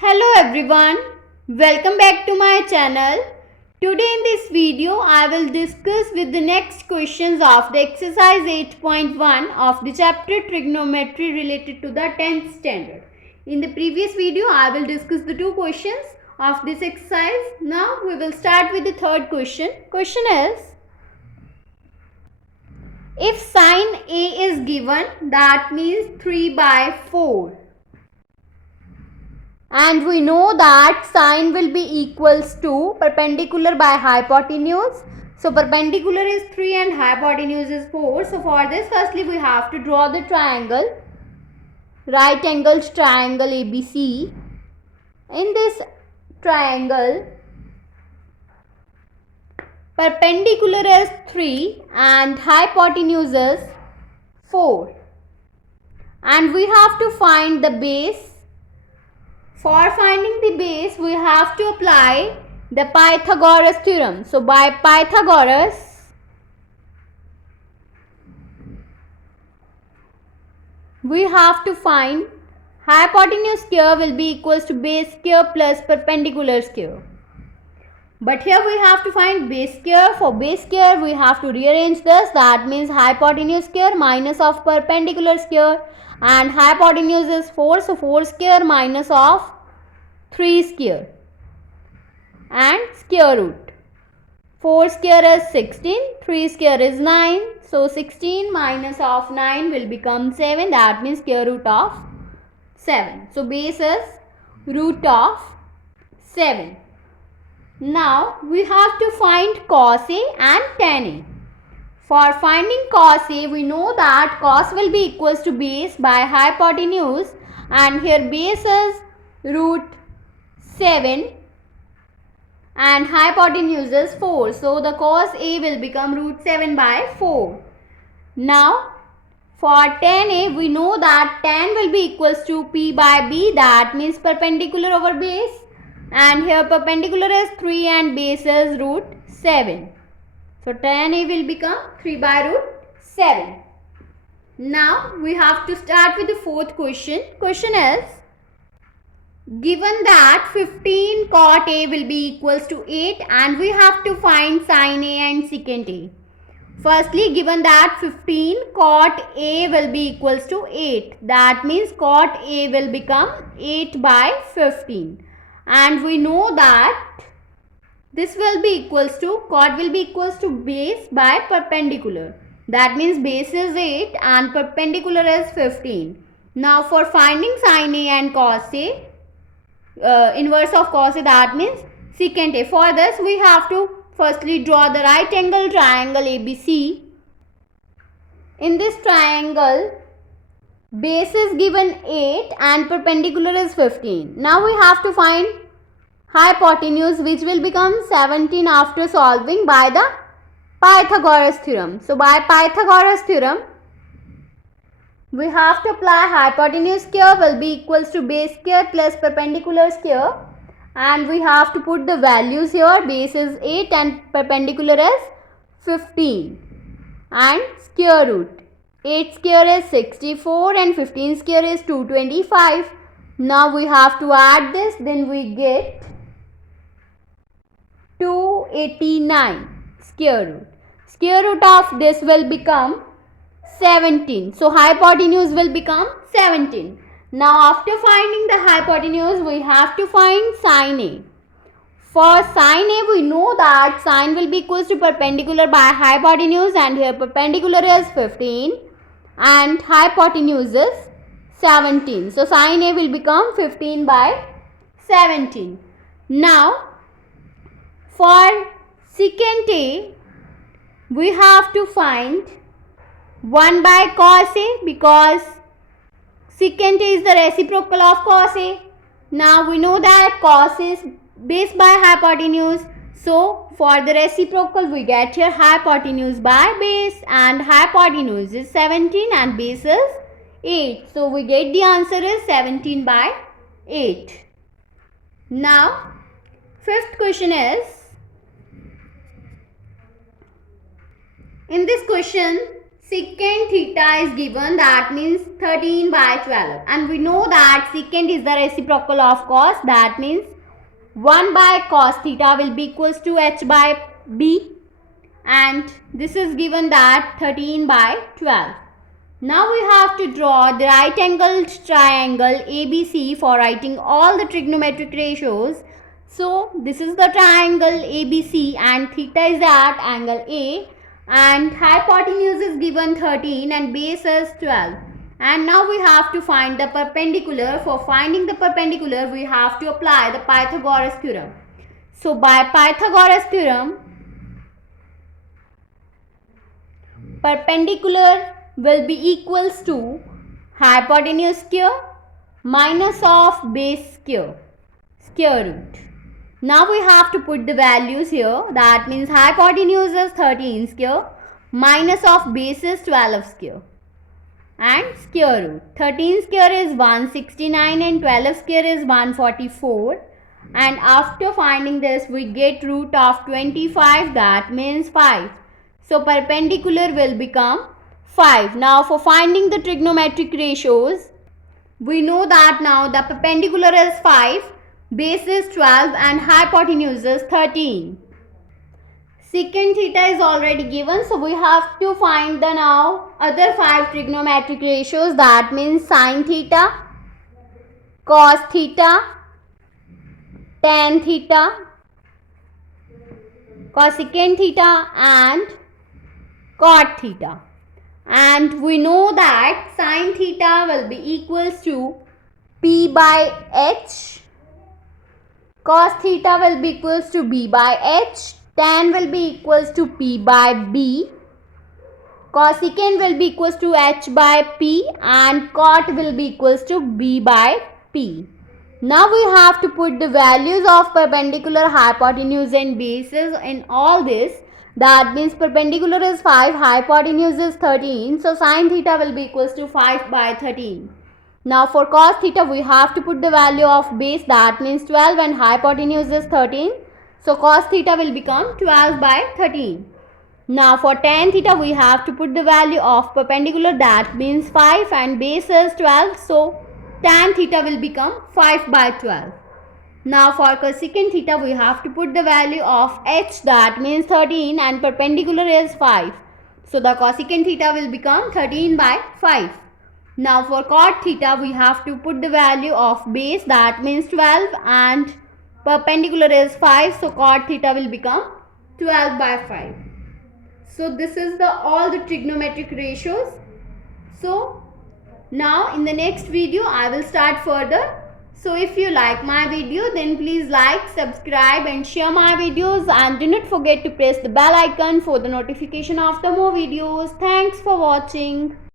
Hello everyone, welcome back to my channel. Today in this video I will discuss with the next questions of the exercise 8.1 of the chapter trigonometry related to the 10th standard. In the previous video I will discuss the two questions of this exercise. Now we will start with the third question. Question is, if sine A is given, that means 3 by 4. And we know that sine will be equals to perpendicular by hypotenuse. So perpendicular is 3 and hypotenuse is 4. So for this, firstly we have to draw the triangle, right angled triangle ABC. In this triangle, perpendicular is 3 and hypotenuse is 4. And we have to find the base. For finding the base, we have to apply the Pythagoras theorem. So by Pythagoras, we have to find hypotenuse square will be equals to base square plus perpendicular square. But here we have to find base square. For base square, we have to rearrange this. That means hypotenuse square minus of perpendicular square. And hypotenuse is 4, so 4 square minus of 3 square and square root. 4 square is 16, 3 square is 9, so 16 minus of 9 will become 7, that means square root of 7. So base is root of 7. Now we have to find cos A and tan A. For finding cos A, we know that cos will be equals to base by hypotenuse, and here base is root 7 and hypotenuse is 4. So the cos A will become root 7 by 4. Now for tan A, we know that tan will be equals to P by B, that means perpendicular over base, and here perpendicular is 3 and base is root 7. So tan A will become 3 by root 7. Now we have to start with the fourth question. Question is, given that 15 cot A will be equals to 8 and we have to find sin A and secant A. Firstly, given that 15 cot A will be equals to 8, that means cot A will become 8 by 15. And we know that this will be equals to, cot will be equals to base by perpendicular. That means base is 8 and perpendicular is 15. Now for finding sin A and cos A, inverse of cos A, that means secant A. For this we have to firstly draw the right angle triangle ABC. In this triangle, base is given 8 and perpendicular is 15. Now we have to find hypotenuse, which will become 17 after solving by the Pythagoras theorem. So by Pythagoras theorem, we have to apply hypotenuse square will be equals to base square plus perpendicular square, and we have to put the values here. Base is 8 and perpendicular is 15 and square root. 8 square is 64 and 15 square is 225. Now we have to add this, then we get 289 square root. Square root of this will become 17. So hypotenuse will become 17. Now after finding the hypotenuse, we have to find sin A. For sin A, we know that sin will be equals to perpendicular by hypotenuse, and here perpendicular is 15 and hypotenuse is 17. So sin A will become 15 by 17. Now for secant A, we have to find 1 by cos A, because secant A is the reciprocal of cos A. Now we know that cos is base by hypotenuse. So for the reciprocal, we get here hypotenuse by base, and hypotenuse is 17 and base is 8. So we get the answer is 17 by 8. Now fifth question is, in this question Secant theta is given, that means 13 by 12, and we know that secant is the reciprocal of cos, that means 1 by cos theta will be equals to h by b, and this is given that 13 by 12. Now we have to draw the right angled triangle ABC for writing all the trigonometric ratios. So this is the triangle ABC and theta is at angle A, and hypotenuse is given 13 and base is 12. And now we have to find the perpendicular. For finding the perpendicular, we have to apply the Pythagoras theorem. So by Pythagoras theorem, perpendicular will be equals to hypotenuse square minus of base square root. Now we have to put the values here, that means hypotenuse is 13 square minus of base is 12 square and square root. 13 square is 169 and 12 square is 144, and after finding this we get root of 25, that means 5. So perpendicular will become 5. Now for finding the trigonometric ratios, we know that now the perpendicular is 5, base is 12 and hypotenuse is 13. Secant theta is already given, so we have to find the now other 5 trigonometric ratios, that means sin theta, cos theta, tan theta, cosecant theta and cot theta. And we know that sin theta will be equals to P by H, cos theta will be equals to B by H, tan will be equals to P by B, cosecant will be equals to H by P and cot will be equals to B by P. Now we have to put the values of perpendicular, hypotenuse and bases in all this. That means perpendicular is 5, hypotenuse is 13. So sin theta will be equals to 5 by 13. Now for cos theta we have to put the value of base, that means 12, and hypotenuse is 13. So cos theta will become 12 by 13. Now for tan theta we have to put the value of perpendicular, that means 5, and base is 12. So tan theta will become 5 by 12. Now for cosecant theta we have to put the value of h, that means 13, and perpendicular is 5. So the cosecant theta will become 13 by 5. Now for cot theta we have to put the value of base, that means 12, and perpendicular is 5. So cot theta will become 12 by 5. So this is the all the trigonometric ratios. So now in the next video I will start further. So if you like my video, then please like, subscribe and share my videos, and do not forget to press the bell icon for the notification of the more videos. Thanks for watching.